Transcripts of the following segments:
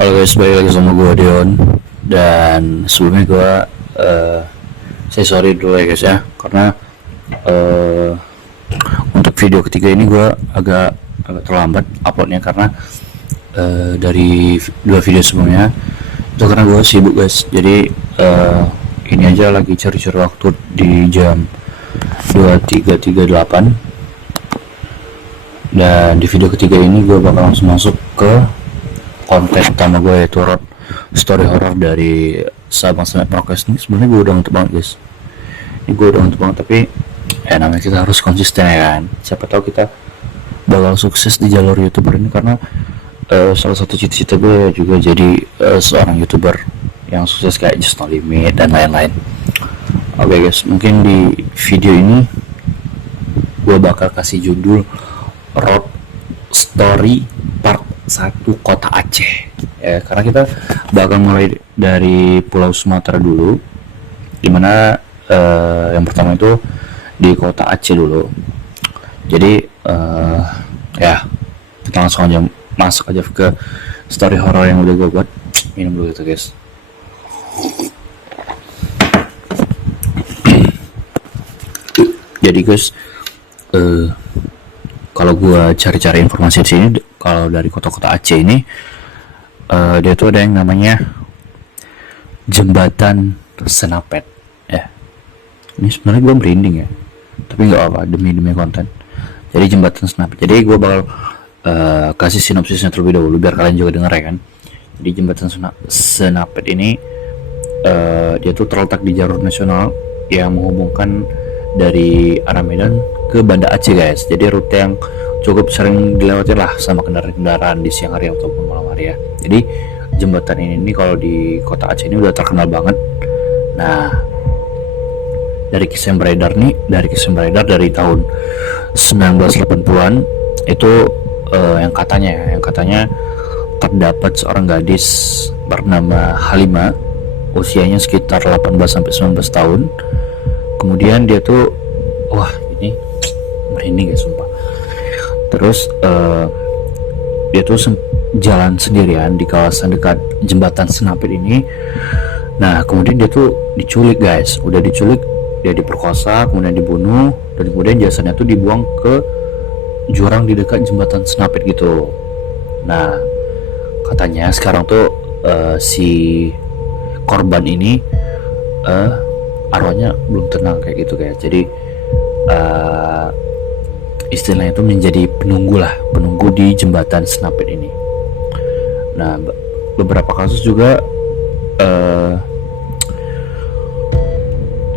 Halo guys, balik lagi sama gue Dion. Dan sebelumnya gue saya sorry dulu ya guys ya, karena eh, untuk video ketiga ini gue agak agak terlambat uploadnya karena dari dua video sebelumnya itu karena gue sibuk guys. Jadi ini aja lagi cari-cari waktu di jam 23.38, dan di video ketiga ini gue bakal langsung masuk ke konten utama gue, yaitu story horror dari Sabang Sampai Prokes. Ini sebenarnya gue udah ngantuk banget guys, ini gue udah ngantuk banget, tapi ya namanya kita harus konsisten ya kan. Siapa tahu kita bakal sukses di jalur youtuber ini, karena salah satu cita-cita gue juga jadi seorang youtuber yang sukses kayak Just No Limit dan lain-lain. Oke guys, mungkin di video ini gue bakal kasih judul Road Story Part 1 Kota Aceh ya, karena kita bakal mulai dari Pulau Sumatera dulu, dimana yang pertama itu di Kota Aceh dulu. Jadi ya kita langsung aja masuk aja ke story horror yang udah gue buat. Minum dulu gitu guys. Jadi guys, kalau gue cari-cari informasi di sini, kalau dari kota-kota Aceh ini, dia tuh ada yang namanya Jembatan Senapet. Ya, ini sebenarnya gue merinding ya, tapi nggak apa, demi konten. Jadi Jembatan Senapet. Jadi gue bakal kasih sinopsisnya terlebih dahulu biar kalian juga denger ya kan. Jadi Jembatan Senapet ini dia tuh terletak di jalur nasional yang menghubungkan dari arah Medan ke Banda Aceh guys. Jadi rute yang cukup sering dilewati lah sama kendaraan-kendaraan di siang hari ataupun malam hari ya. Jadi jembatan ini kalau di kota Aceh ini udah terkenal banget. Nah, dari kisah yang beredar dari tahun 1980-an itu yang katanya terdapat seorang gadis bernama Halimah, usianya sekitar 18 sampai 19 tahun. Kemudian dia tuh, wah ini merinding ya sumpah. Terus dia tuh jalan sendirian di kawasan dekat Jembatan Senapit ini. Nah kemudian dia tuh diculik guys, udah diculik, dia diperkosa, kemudian dibunuh, dan kemudian jasadnya tuh dibuang ke jurang di dekat Jembatan Senapit gitu. Nah katanya sekarang tuh si korban ini arwahnya belum tenang kayak gitu guys. Jadi istilahnya itu menjadi penunggu di Jembatan Senapit ini. Nah beberapa kasus juga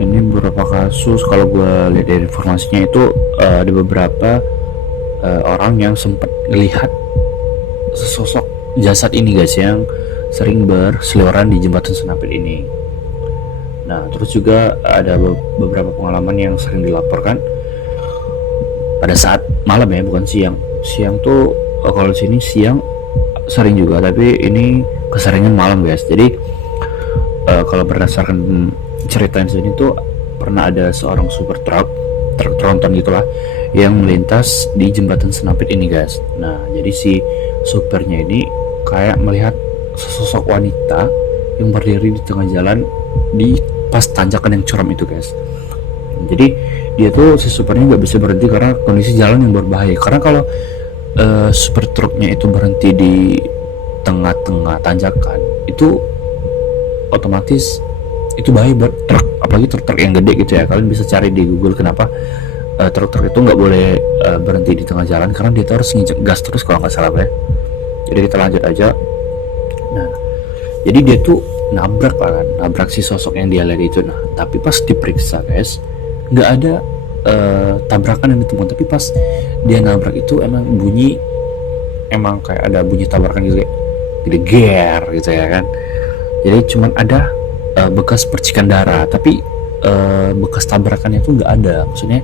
ini beberapa kasus kalau gue lihat dari informasinya itu ada beberapa orang yang sempat melihat sesosok jasad ini guys, yang sering berseliweran di Jembatan Senapit ini. Nah terus juga ada beberapa pengalaman yang sering dilaporkan pada saat malam ya, bukan siang. Siang tuh kalau di sini siang sering juga, tapi ini keseringan malam guys. Jadi kalau berdasarkan cerita di sini tuh pernah ada seorang super truk tronton gitulah yang melintas di Jembatan Senapit ini guys. Nah jadi si supirnya ini kayak melihat sesosok wanita yang berdiri di tengah jalan di pas tanjakan yang curam itu guys. Jadi dia tuh si supirnya nggak bisa berhenti karena kondisi jalan yang berbahaya. Karena kalau super truknya itu berhenti di tengah-tengah tanjakan, itu otomatis itu bahaya buat truk, apalagi truk-truk yang gede gitu ya. Kalian bisa cari di Google kenapa truk-truk itu nggak boleh berhenti di tengah jalan, karena dia tuh harus nginjek gas terus kalau nggak salah ya. Jadi kita lanjut aja. Nah jadi dia tuh nabrak si sosok yang dia lihat itu. Nah tapi pas diperiksa guys, nggak ada tabrakan yang ditemukan, tapi pas dia nabrak itu emang kayak ada bunyi tabrakan gitu, kayak gede ger gitu ya kan. Jadi cuman ada bekas percikan darah, tapi bekas tabrakannya tuh nggak ada. Maksudnya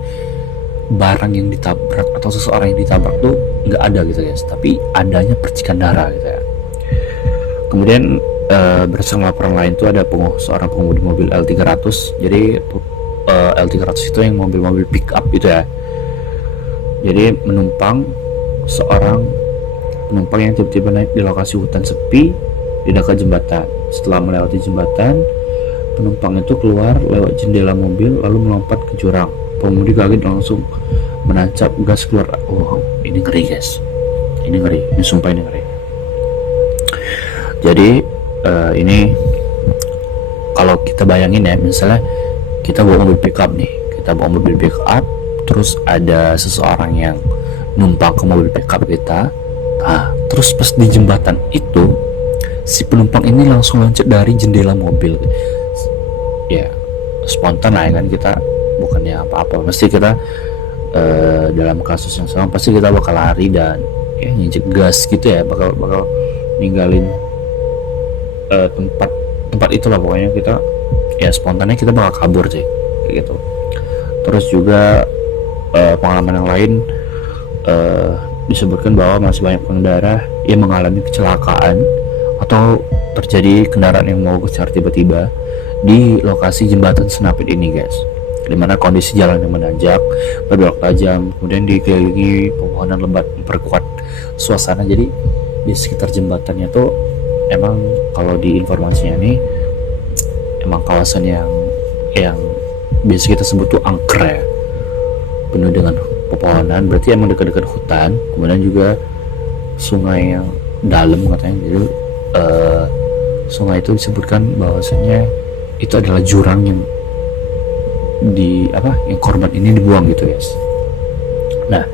barang yang ditabrak atau seseorang yang ditabrak tuh nggak ada gitu guys, tapi adanya percikan darah gitu ya. Kemudian berdasarkan laporan lain tuh ada seorang pengemudi mobil L300. Jadi L300 itu yang mobil-mobil pick up gitu ya. Jadi seorang penumpang yang tiba-tiba naik di lokasi hutan sepi di dekat jembatan. Setelah melewati jembatan, penumpang itu keluar lewat jendela mobil lalu melompat ke jurang. Pengemudi kaget langsung menancap gas keluar. Oh, ini ngeri guys, ini ngeri, ini sumpah ini ngeri. Jadi ini kalau kita bayangin ya, misalnya kita bawa mobil pickup nih, terus ada seseorang yang numpang ke mobil pickup kita. Nah, terus pas di jembatan itu si penumpang ini langsung loncat dari jendela mobil. Ya spontan lah kan, kita bukannya apa-apa, pasti kita dalam kasus yang sama pasti kita bakal lari dan ya nginjek gas gitu ya, bakal ninggalin tempat itulah. Pokoknya kita ya spontannya kita bakal kabur sih kayak gitu. Terus juga pengalaman yang lain disebutkan bahwa masih banyak pengendara yang mengalami kecelakaan atau terjadi kendaraan yang mau kejar tiba-tiba di lokasi jembatan Senapit ini guys, dimana kondisi jalan yang menanjak, berbelok tajam, kemudian dikelilingi pepohonan lebat memperkuat suasana. Jadi di sekitar jembatannya tuh emang kalau di informasinya nih emang kawasan yang biasa kita sebut tuh angker ya, penuh dengan pepohonan, berarti emang dekat-dekat hutan. Kemudian juga sungai yang dalam katanya. Jadi sungai itu disebutkan bahwasanya itu adalah jurang yang yang korban ini dibuang gitu guys. Nah,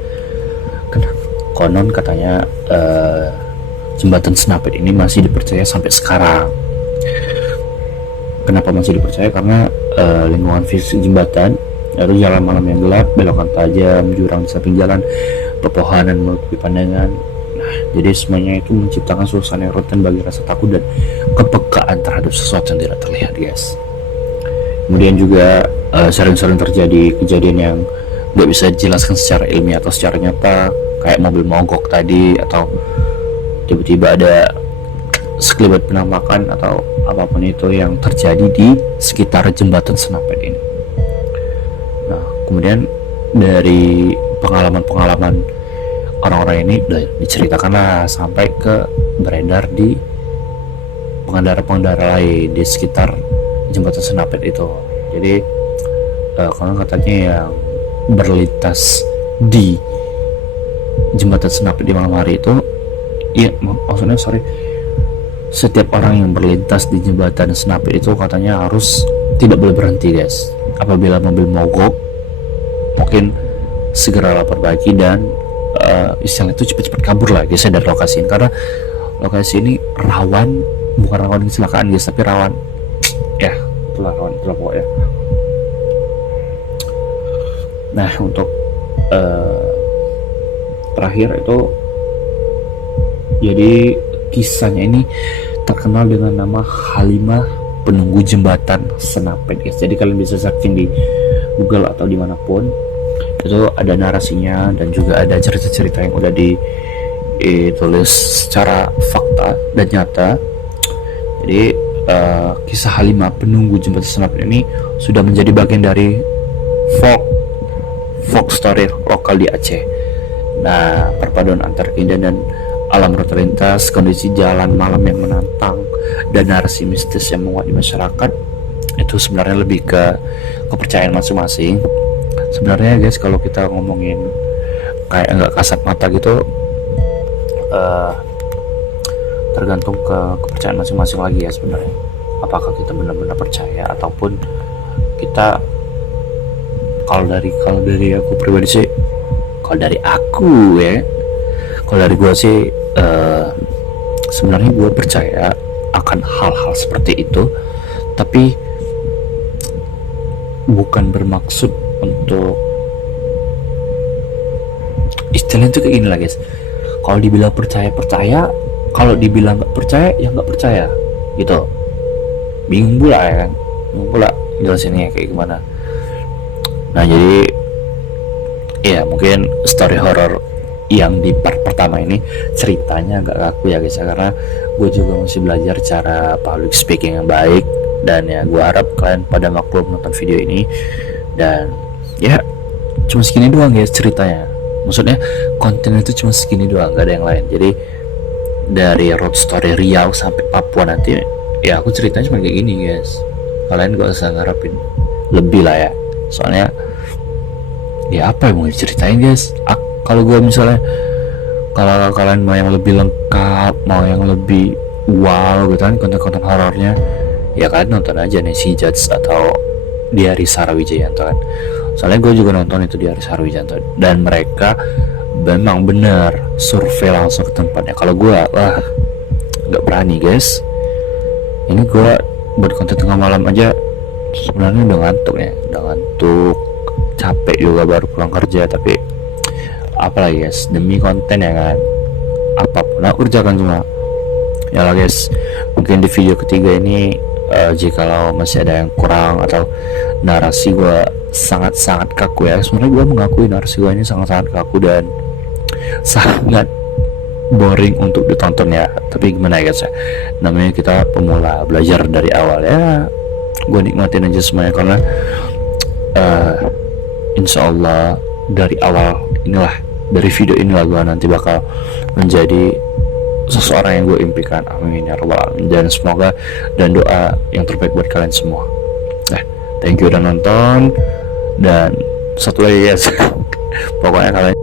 konon katanya jembatan Senapit ini masih dipercaya sampai sekarang. Kenapa masih dipercaya? Karena lingkungan fisik jembatan, lalu jalan malam yang gelap, belokan tajam, jurang di samping jalan, pepohonan menutupi pandangan. Nah, jadi semuanya itu menciptakan suasana yang rentan bagi rasa takut dan kepekaan terhadap sesuatu yang tidak terlihat guys. Kemudian juga sering-sering terjadi kejadian yang nggak bisa dijelaskan secara ilmiah atau secara nyata, kayak mobil mogok tadi, atau tiba-tiba ada sekelibat penampakan atau apapun itu yang terjadi di sekitar jembatan Senapit ini. Nah, kemudian dari pengalaman-pengalaman orang-orang ini diceritakanlah sampai ke beredar di pengendara-pengendara lain di sekitar jembatan Senapit itu. Jadi konon katanya yang berlintas di jembatan Senapit di malam hari itu, setiap orang yang berlintas di jembatan Senapit itu katanya harus tidak boleh berhenti guys. Apabila mobil mogok, mungkin segera perbaiki dan istilah itu cepat-cepat kabur lah guys dari lokasi ini, karena lokasi ini rawan, bukan rawan kecelakaan guys, tapi rawan ya itulah pokoknya. Nah, untuk terakhir itu, jadi kisahnya ini terkenal dengan nama Halimah penunggu jembatan Senapit guys. Jadi kalian bisa searching di Google atau dimanapun, itu ada narasinya dan juga ada cerita-cerita yang udah ditulis secara fakta dan nyata. Jadi kisah Halimah penunggu jembatan Senapit ini sudah menjadi bagian dari folk story lokal di Aceh. Nah, perpaduan antara keindahan dan alam terlintas, kondisi jalan malam yang menantang, dan narasi mistis yang menguat di masyarakat, itu sebenarnya lebih ke kepercayaan masing-masing. Sebenarnya guys, kalau kita ngomongin kayak nggak kasat mata gitu, tergantung ke kepercayaan masing-masing lagi ya sebenarnya. Apakah kita benar-benar percaya ataupun kita, kalau dari aku pribadi sih, kalau dari gue sih sebenarnya gue percaya akan hal-hal seperti itu, tapi bukan bermaksud untuk istilahnya itu kayak gini lah guys. Kalau dibilang percaya, kalau dibilang nggak percaya ya nggak percaya gitu. Bingung pula jelasinnya kayak gimana. Nah, jadi ya mungkin story horror yang di part pertama ini ceritanya agak kaku ya guys, karena gue juga masih belajar cara public speaking yang baik, dan ya gue harap kalian pada maklum nonton video ini. Dan ya cuma segini doang guys ceritanya, maksudnya konten itu cuma segini doang, gak ada yang lain. Jadi dari road story Riau sampai Papua nanti, ya aku ceritanya cuma kayak gini guys. Kalian gak usah ngarepin lebih lah ya, soalnya ya apa yang mau diceritain guys. Kalau gue misalnya, kalau kalian mau yang lebih lengkap, mau yang lebih wow gitu kan konten-konten horornya, ya kalian nonton aja nih si Judge atau di Hari Sarawijayanto kan. Soalnya gue juga nonton itu di Hari Sarawijayanto, dan mereka memang benar survei langsung ke tempatnya. Kalau gue wah nggak berani guys. Ini gue buat konten tengah malam aja sebenarnya udah ngantuk ya, udah ngantuk, capek juga baru pulang kerja, tapi apalagi guys, demi konten ya kan, apapun aku kerjakan semua ya lah guys. Mungkin di video ketiga ini jikalau masih ada yang kurang atau narasi gue sangat-sangat kaku ya, sebenarnya gue mengakui narasi gue ini sangat-sangat kaku dan sangat boring untuk ditonton ya, tapi gimana ya guys ya, namanya kita pemula belajar dari awal ya. Gue nikmatin aja semuanya karena insya Allah dari awal inilah, dari video inilah gue nanti bakal menjadi seseorang yang gue impikan. Amin ya rabbal alamin. Dan semoga, dan doa yang terbaik buat kalian semua. Thank you udah nonton. Dan satu lagi guys pokoknya kalian